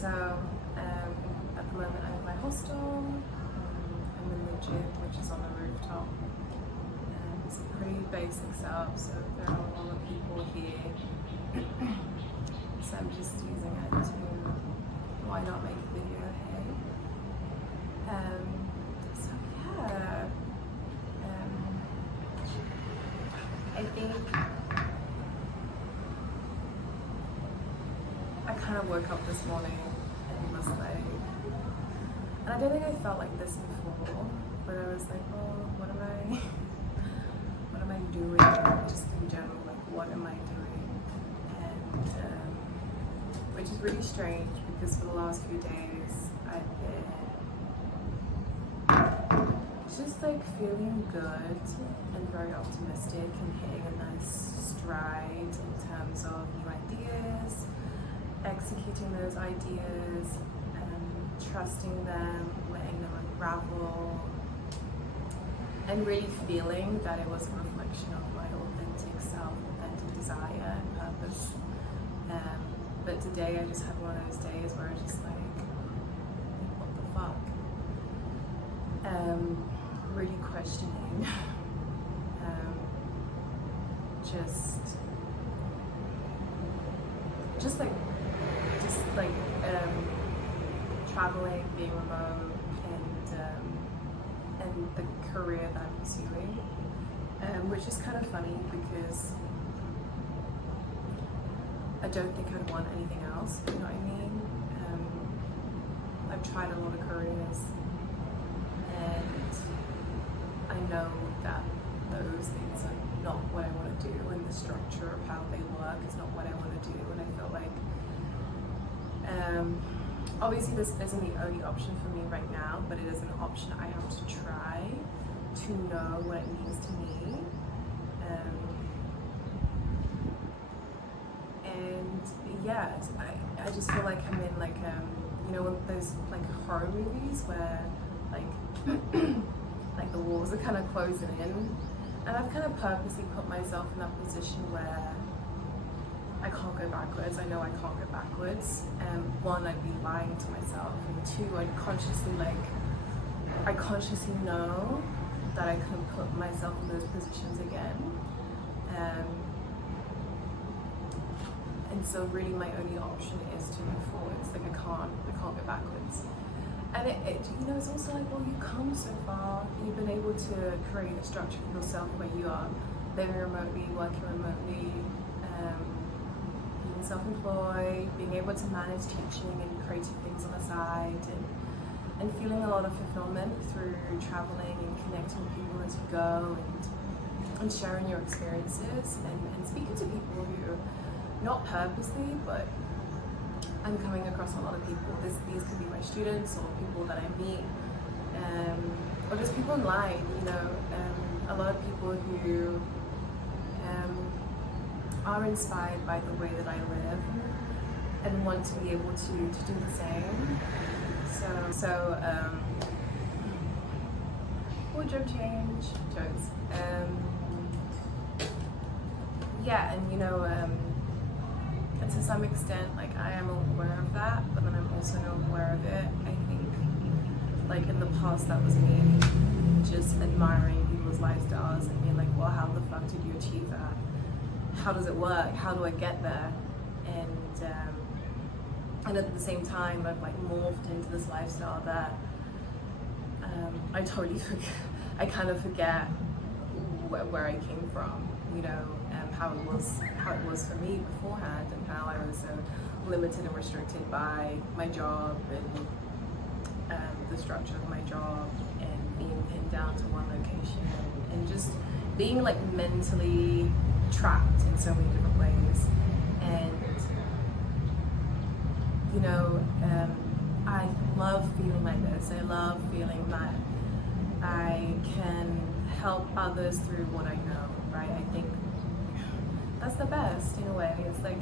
So at the moment I'm in my hostel. I'm in the gym, which is on the rooftop. It's a pretty basic setup, so there are a lot of people here. So I'm just using it to, why not make a video, hey? So yeah, I think I kind of woke up this morning and was like, and I don't think I felt like this before, but I was like, oh, what am I doing? Just in general, like, what am I doing? And which is really strange because for the last few days I've been just like feeling good and very optimistic and hitting a nice stride in terms of new ideas, executing those ideas, trusting them, letting them unravel, and really feeling that it was a reflection of my authentic self, authentic desire and purpose. But today I just had one of those days where I was just like, what the fuck? Really questioning, just like traveling, being remote, and the career that I'm pursuing, which is kind of funny because I don't think I'd want anything else, you know what I mean? I've tried a lot of careers and I know that those things are not what I want to do, and the structure of how they work is not what I want to do, and I feel like obviously this isn't the only option for me right now, but it is an option I have to try to know what it means to me. And yeah, I just feel like I'm in like you know, one of those like horror movies where like like the walls are kind of closing in, and I've kind of purposely put myself in that position where I can't go backwards. I know I can't go backwards. One, I'd be lying to myself, and two, I consciously know that I couldn't put myself in those positions again. And so really my only option is to move forwards. Like I can't go backwards. And it you know, it's also like, well, you've come so far. You've been able to create a structure for yourself where you are living remotely, working remotely, being self-employed, being able to manage teaching and creative things on the side, and feeling a lot of fulfillment through traveling and connecting with people as you go, and sharing your experiences and speaking to people who, not purposely, but I'm coming across a lot of people. These could be my students or people that I meet, or just people online, you know, a lot of people who are inspired by the way that I live and want to be able to do the same. So wardrobe change, jokes. Yeah, and you know, and to some extent, like I am aware of that, but then I'm also not aware of it. I think, like in the past, that was me just admiring people's lifestyles and being like, well, how the fuck did you achieve that? How does it work? How do I get there? And at the same time, I've like morphed into this lifestyle that I totally forget. I kind of forget where I came from, you know, how it was for me beforehand, and how I was so limited and restricted by my job and the structure of my job, and being pinned down to one location, and just being like mentally trapped in so many different ways. And you know, I love feeling like this. I love feeling that I can help others through what I know, right? I think that's the best in a way. It's like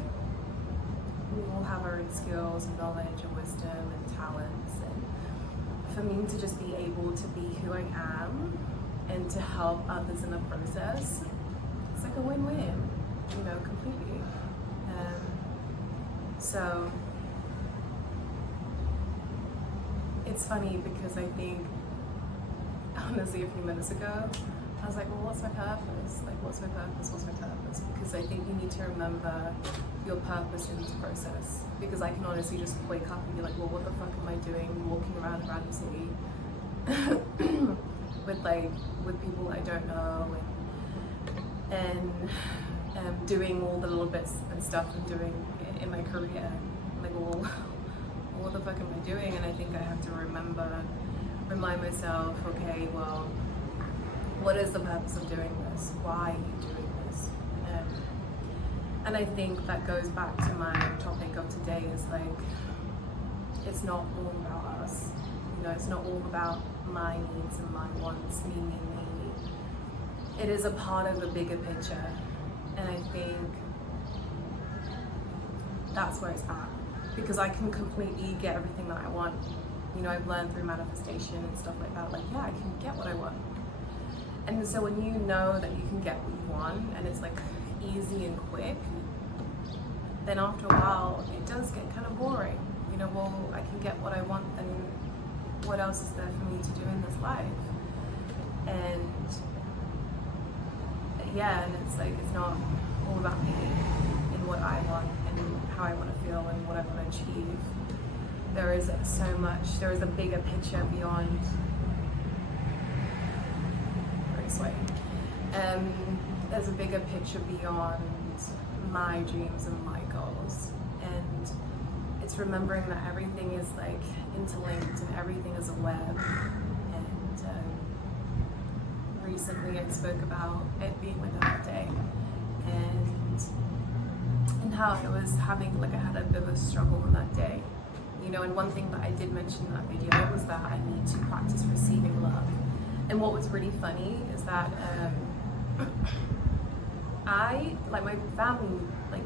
we all have our own skills and knowledge and wisdom and talents, and for me to just be able to be who I am and to help others in the process, it's like a win-win, you know, completely. So it's funny because I think, honestly, a few minutes ago, I was like, well, what's my purpose? Like, what's my purpose? What's my purpose? Because I think you need to remember your purpose in this process. Because I can honestly just wake up and be like, well, what the fuck am I doing walking around a random city with people I don't know, and doing all the little bits and stuff I'm doing in my career. Like, well, what the fuck am I doing? And I think I have to remind myself, okay, well, what is the purpose of doing this? Why are you doing this? And I think that goes back to my topic of today, is like, it's not all about us. You know, it's not all about my needs and my wants, me. It is a part of a bigger picture. And I think that's where it's at. Because I can completely get everything that I want. You know, I've learned through manifestation and stuff like that, like, yeah, I can get what I want. And so when you know that you can get what you want, and it's like easy and quick, then after a while, it does get kind of boring. You know, well, I can get what I want, then what else is there for me to do in this life? And yeah, and it's like, it's not all about me and what I want and how I want to feel and what I want to achieve. There is so much, there is a bigger picture beyond, very sweaty. There's a bigger picture beyond my dreams and my goals. And it's remembering that everything is like interlinked and everything is a web. And recently I spoke about it being my birthday and how I was having, like, I had a bit of a struggle on that day. You know, and one thing that I did mention in that video was that I need to practice receiving love. And what was really funny is that I, like, my family, like,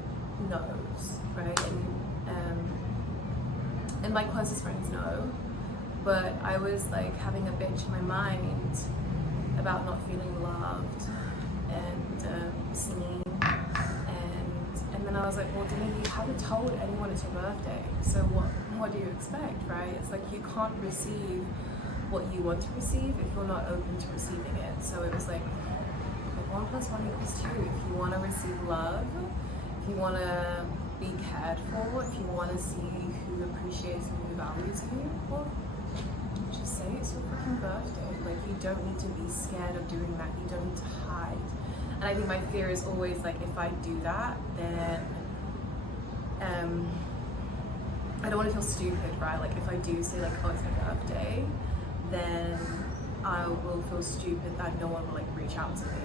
knows, right? And my closest friends know, but I was like having a bitch in my mind about not feeling loved and seen, and then I was like, well, Denise, you haven't told anyone it's your birthday, so what do you expect, right? It's like, you can't receive what you want to receive if you're not open to receiving it. So it was like 1 + 1 = 2. If you want to receive love, if you want to be cared for, if you want to see who appreciates and who values you, well, just say it's your freaking birthday. Like, you don't need to be scared of doing that. You don't need to hide. And I think my fear is always like, if I do that, then I don't want to feel stupid, right? Like, if I do say like, oh, it's my birthday, then I will feel stupid that no one will like reach out to me.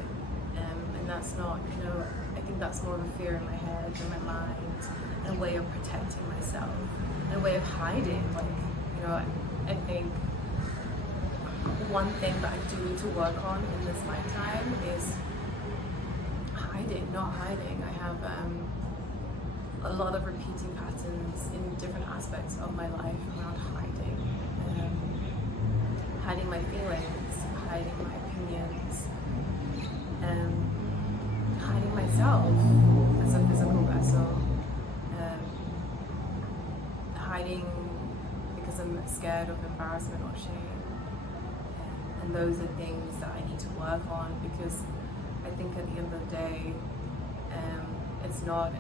And that's not, you know, I think that's more of a fear in my head, in my mind, and a way of protecting myself, and a way of hiding. Like, you know, I think one thing that I do need to work on in this lifetime is hiding, not hiding. I have a lot of repeating patterns in different aspects of my life around hiding. Hiding my feelings, hiding my opinions, hiding myself as a physical vessel, hiding because I'm scared of embarrassment or shame. And those are things that I need to work on, because I think at the end of the day, it's not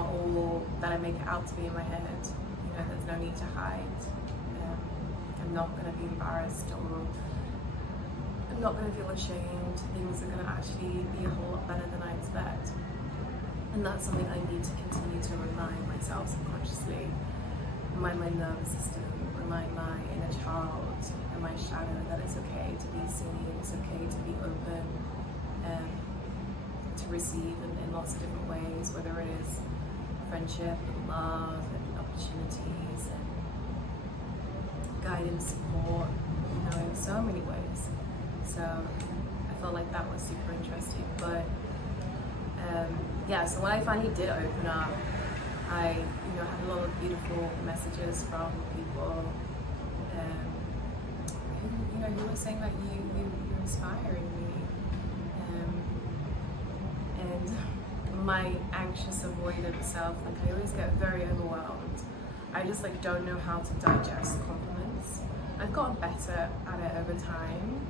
all that I make it out to be in my head. You know, there's no need to hide. I'm not going to be embarrassed, or I'm not going to feel ashamed. Things are going to actually be a whole lot better than I expect. And that's something I need to continue to remind myself subconsciously, remind my nervous system, remind my inner child and my shadow that it's okay to be seen, it's okay to be open, to receive in lots of different ways, whether it is friendship and love and opportunities and guidance, support, you know, in so many ways. So I felt like that was super interesting. But yeah, so when I finally did open up, I, you know, had a lot of beautiful messages from people who were saying that you're inspiring me. And my anxious, avoidant self, like, I always get very overwhelmed. I just like don't know how to digest compliments. I've gotten better at it over time.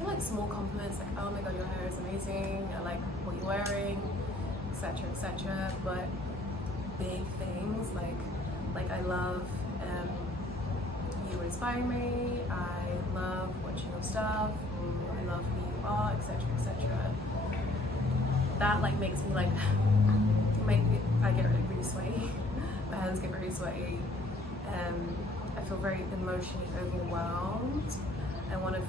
I like small compliments like, oh my god, your hair is amazing, I like what you're wearing, etc, etc. But big things like I love you inspire me, I love watching your stuff, or I love who you are, etc, etc. That like makes me like I get really sweaty. My hands get very sweaty. I feel very emotionally overwhelmed. I want to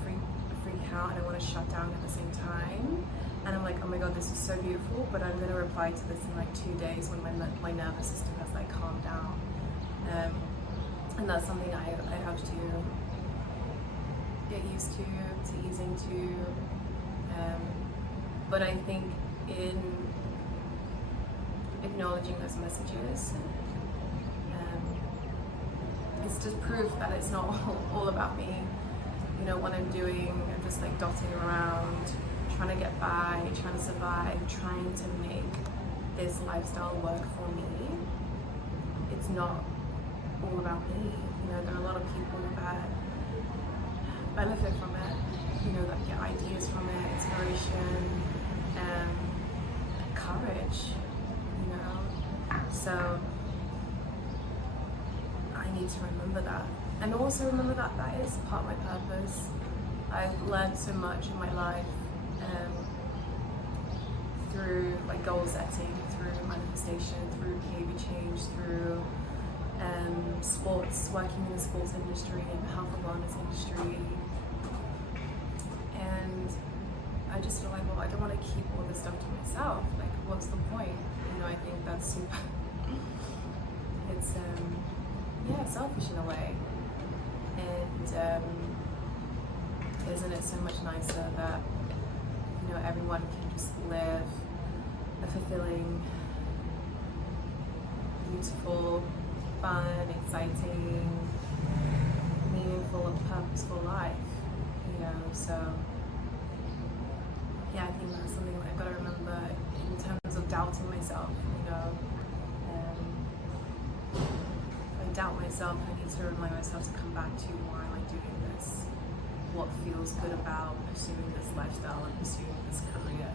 freak out and I want to shut down at the same time. And I'm like, oh my god, this is so beautiful, but I'm going to reply to this in like 2 days when my nervous system has like calmed down. And that's something I have to get used to easing to. But I think in acknowledging those messages, it's just proof that it's not all about me. You know, what I'm doing, I'm just like dotting around, trying to get by, trying to survive, trying to make this lifestyle work for me. It's not all about me. You know, there are a lot of people that benefit from it, you know, that get ideas from it, inspiration, courage, you know. So I need to remember that. And also remember that that is part of my purpose. I've learned so much in my life through like goal setting, through manifestation, through behavior change, through sports, working in the sports industry and health and wellness industry. And I just feel like, well, I don't want to keep all this stuff to myself. Like, what's the point? You know, I think that's super, it's, yeah, selfish in a way. And isn't it so much nicer that, you know, everyone can just live a fulfilling, beautiful, fun, exciting, meaningful and purposeful life, you know. So yeah, I think that's something that I've got to remember in terms of doubting myself, you know. If I doubt myself, I need to remind myself to come back to why am I doing this? What feels good about pursuing this lifestyle and pursuing this career?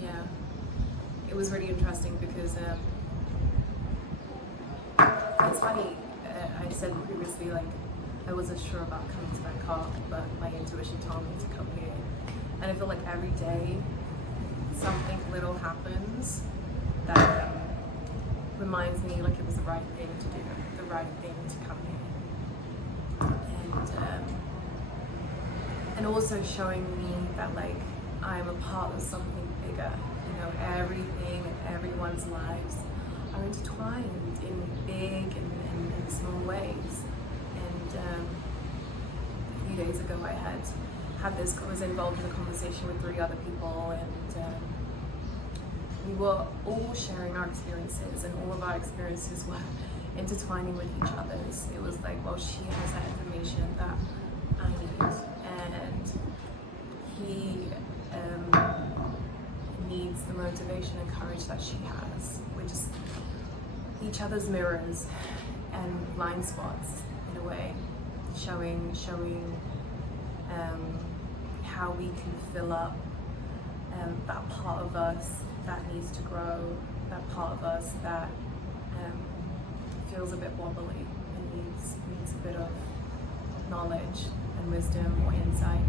Yeah, it was really interesting because it's funny, I said previously, like, I wasn't sure about coming to Bangkok, but my intuition told me to come here. And I feel like every day something little happens that reminds me like it was the right thing to do, the right thing to come here. And also showing me that like I'm a part of something bigger. You know, everything and everyone's lives are intertwined in big and small ways. And a few days ago I was involved in a conversation with 3 other people, and we were all sharing our experiences, and all of our experiences were intertwining with each other's. It was like, well, she has that information that I need, and he needs the motivation and courage that she has. We're just each other's mirrors and blind spots in a way, showing how we can fill up that part of us that needs to grow, that part of us that feels a bit wobbly and needs a bit of knowledge and wisdom or insight.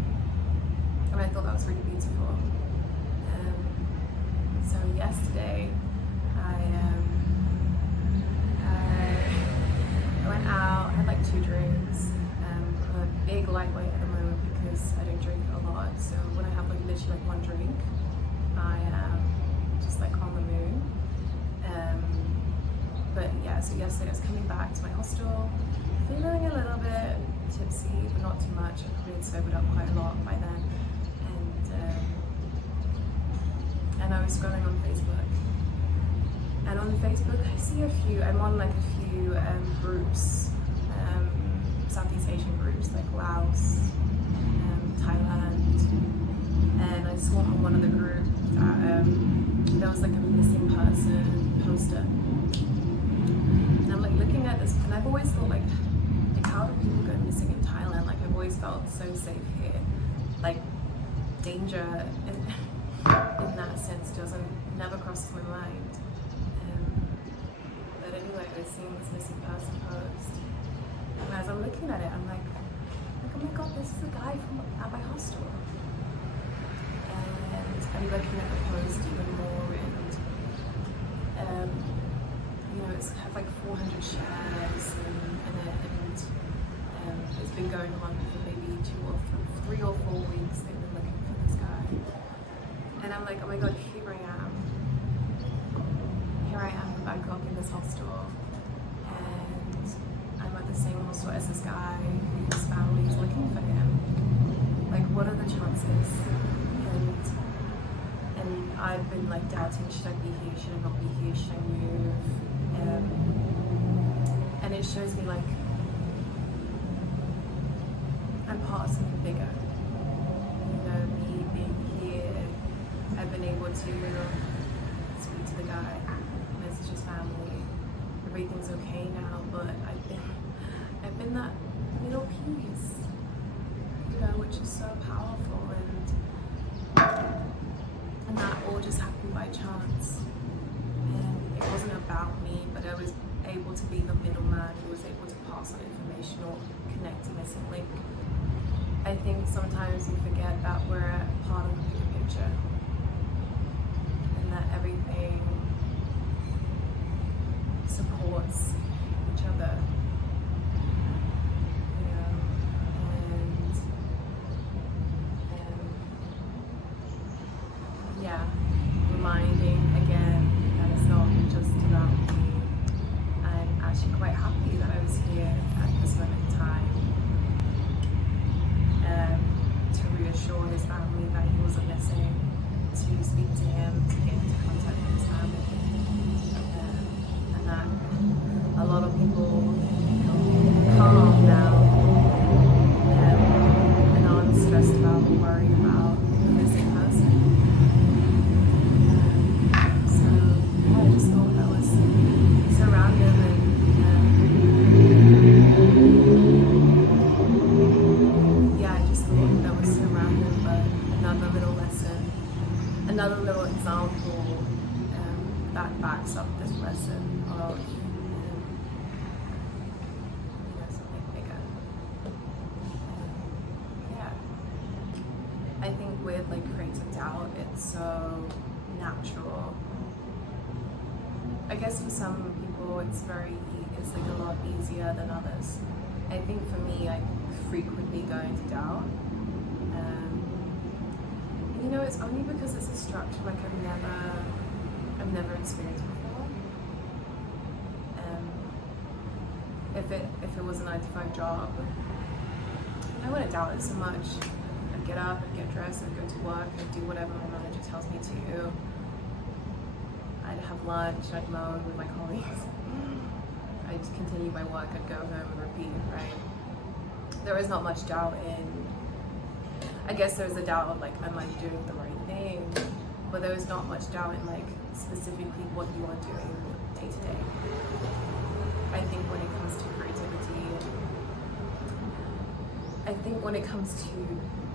And I thought that was really beautiful. So yesterday I went out, had like 2 drinks. I'm a big lightweight at the moment because I don't drink a lot. So when I have like literally like 1 drink, I am just like on the moon. But yeah, so yesterday I was coming back to my hostel, feeling a little bit tipsy, but not too much. I probably had sobered up quite a lot by then. And I was scrolling on Facebook. And on Facebook I see I'm on like a few groups, Southeast Asian groups like Laos, Thailand. And I saw on one of the groups that there was like a missing person poster. And I'm like looking at this missing in Thailand. Like I've always felt so safe here. Like danger in that sense never crosses my mind. But anyway, I was seeing this missing person post, and as I'm looking at it, I'm like, oh my god, this is a guy from at my hostel. And I'm looking at the post even more, and you know, it's had like 400 shares, and it's been going on for maybe 3 or 4 weeks. They've been looking for this guy, and I'm like, oh my god, here I am in Bangkok in this hostel, and I'm at the same hostel as this guy whose family is looking for him. Like, what are the chances? And I've been like doubting, should I be here, should I not be here, should I move? And it shows me like I'm part of something bigger. You know, me being here, I've been able to speak to the guy, message his family. Everything's okay now, but I've been that little piece, you know, which is so powerful, and that all just happened by chance. And it wasn't about me, but I was able to be the middleman who was able to pass on information or connect a missing link. I think sometimes we forget that we're part of the bigger picture, and that everything supports each other, you know, and yeah, reminding again that it's not just about me. I'm actually quite happy that I was here at this moment in time, to reassure his family that he wasn't missing, to speak to him, to get into contact with his family, and that a lot of people feel calm now, and aren't stressed about or worried about the missing person. So yeah, I just thought that was so random, and yeah, I just thought that was so random, but another little lesson, another little example that backs up this lesson of something bigger. Yeah, I think with like creative doubt, it's so natural. I guess for some people it's like a lot easier than others. I think for me, I frequently go into doubt. You know, it's only because it's a structure like I've never experienced before. If it was a 9-to-5 job, I wouldn't doubt it so much. I'd get up, I'd get dressed, I'd go to work, I'd do whatever my manager tells me to do. I'd have lunch, I'd moan with my colleagues. I'd continue my work, I'd go home and repeat, right? There is not much doubt in, I guess there's a doubt of like, am I doing the right thing? But there is not much doubt in like specifically what you are doing day to day. I think when it comes to creativity, I think when it comes to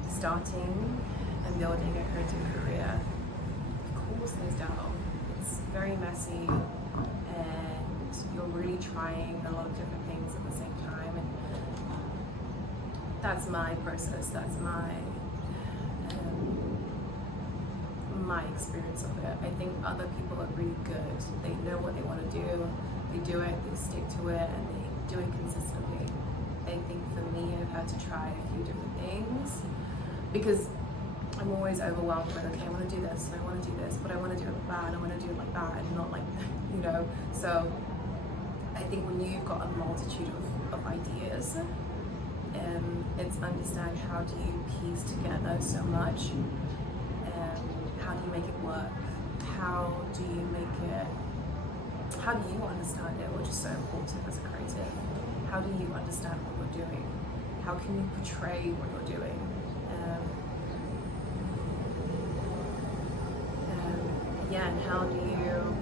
starting and building a creative career, of course there's doubt. It's very messy, and you're really trying a lot of different things at the same time. And that's my process. That's my experience of it. I think other people are really good. They know what they want to do. They do it. They stick to it, and they do it consistently. I think for me, I've had to try a few different things because I'm always overwhelmed with, okay, I want to do this and I want to do this, but I want to do it like that and I want to do it like that and not like, you know. So I think when you've got a multitude of ideas, it's understand how do you piece together so much, how do you make it work, how do you understand it, which is so important as a creative. How do you understand what you're doing? How can you portray what you're doing? And how do you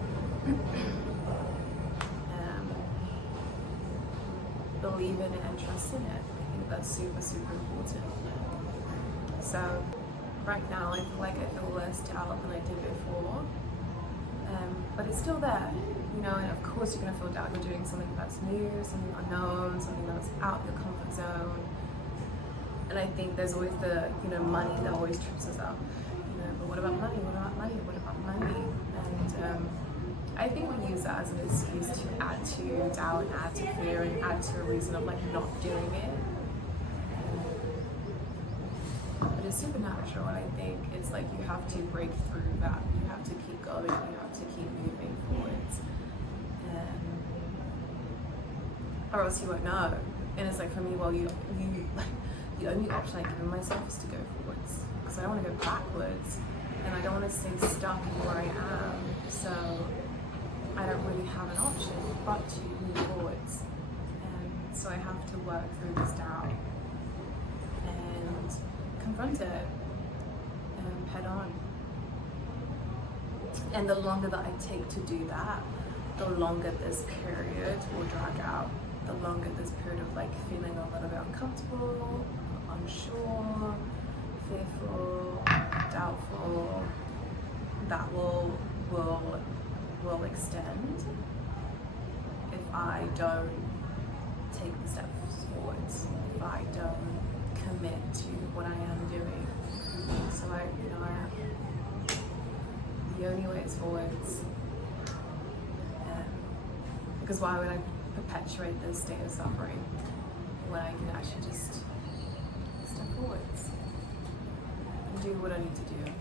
believe in it and trust in it? I think that's super, super important. So right now I feel like I feel less doubt than I did before, but it's still there, you know, and of course you're going to feel doubt. You're doing something that's new, something unknown, something that's out of your comfort zone. And I think there's always the, you know, money that always trips us up, you know, but what about money, what about money, what about money? And I think we use that as an excuse to add to doubt, and add to fear, and add to a reason of like not doing it. But it's supernatural, and I think it's like you have to break through that. You have to keep going. You have to keep moving forwards, or else you won't know. And it's like for me, well, the only option I've given myself is to go forwards, because I don't want to go backwards, and I don't want to stay stuck in where I am. So I don't really have an option but to move forwards. And so I have to work through this doubt and confront it head on. And the longer that I take to do that, the longer this period will drag out. The longer this period of like feeling a little bit uncomfortable, unsure, fearful, doubtful, that will extend if I don't take the steps forwards, if I don't commit to what I am doing. So the only way is forwards. Because why would I perpetuate this state of suffering when I can actually just step forwards and do what I need to do?